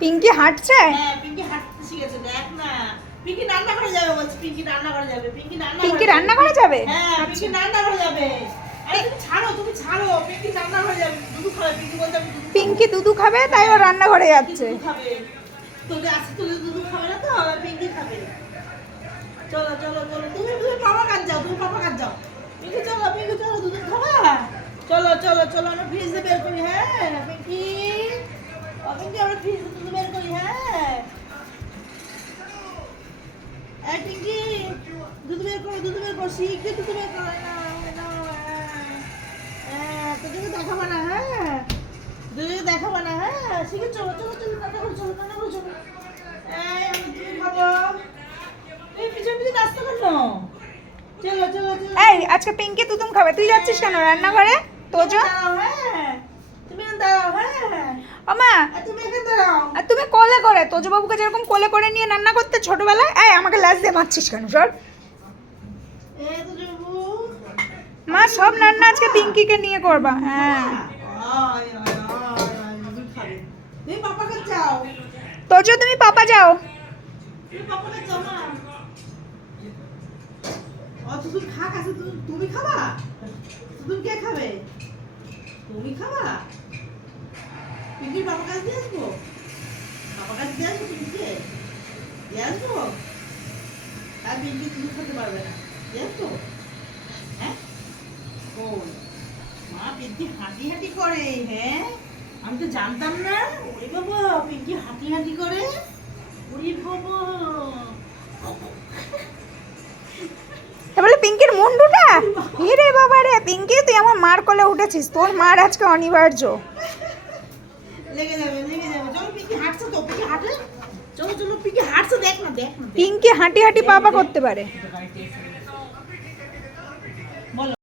পিঙ্কি হাঁটছে? হ্যাঁ পিঙ্কি হাঁটতে শিখেছে, দেখ না। পিঙ্কি রান্না করে যাবে বলছে, পিঙ্কি রান্না করে যাবে, পিঙ্কি রান্না করে যাবে? হ্যাঁ পিঙ্কি রান্না করে যাবে। আরে তুমি ছাড়ো, পিঙ্কি রান্না করে যাবে, দুধু খাবে। পিঙ্কি বলছে আমি দুধু পিঙ্কি দুধু খাবে, তাই ও রান্না করে যাচ্ছে। দুধু খাবে। তোকে আজকে তুই দুধু খাবে না তো, পিঙ্কি খাবে। চলো চলো চলো, তুমি পাপা কাজ যাও, তুমি পাপা কাজ যাও। পিঙ্কি চলো দুধু খাবা। চলো চলো চলো, আমরা ফ্রিজে বের করি। হ্যাঁ পিঙ্কি, পিঙ্কি আমরা ফ্রিজে দুধ বের করি। হ্যাঁ পিঙ্কি দুধ বের করো, শিখে দুধ বের করো না। তোকে দেখাবো না। হ্যাঁ দুধ দেখাবো না। হ্যাঁ শিখে চলো চলো চলো, রান্না করো চলো, রান্না করো চলো। আমি দুধ খাবো। তুমি পিছনে পিছনে নাস্তা করো। চলো চলো চলো। এই আজকে পিঙ্কি তুতুম খাবে, তুই যাচ্ছিস কেন রান্নাঘরে? তোজো হ্যাঁ তুমি দাঁড়াও। হ্যাঁ আমা, তুমি এখানে দাঁড়াও। আর তুমি কোলে করে তোজো বাবুকে যেরকম কোলে করে নিয়ে রান্না করতে ছোটবেলায়। এই আমাকে লাজ দিয়ে মারছিস কেন? সর। তো যাবো। মা সব রান্না আজকে পিঙ্কিকে নিয়ে করবা। হ্যাঁ দুধ খাবে। তুমি পাপা কাছে যাও। তোজো তুমি পাপা যাও। তুমি পাপা কাছে যাও না। তুই খাক আছে, তুমি খাবা? তুমি কে খাবে? তুমি খাবা? পিঙ্কির বাবার কাছে দিয়ে আসবো? বাবার কাছে দিয়ে আসবো পিঙ্কিকে? দিয়ে আসবো? আর পিঙ্কি তুমি খেতে পারবে না, দিয়ে আসবো? হ্যাঁ ও মা, পিঙ্কি হাঁটি হাঁটি করে। হ্যাঁ আমি তো জানতাম না। ওরে বাবা, পিঙ্কি হাঁটি হাঁটি করে। ওরে বাবা, বলে পিঙ্কির মুন্ডুটা। হিরে বাবা রে, পিঙ্কি তুই আমার মার কোলে উঠেছিস, তোর মার আজকে অনিবার্য। লেগে যাবে। চলো পিঙ্কি হাঁটছে তো, পিঙ্কি হাঁটে। চলো চলো পিঙ্কি হাঁটছে, দেখ না। পিঙ্কি হাঁটি হাঁটি পাপা করতে পারে।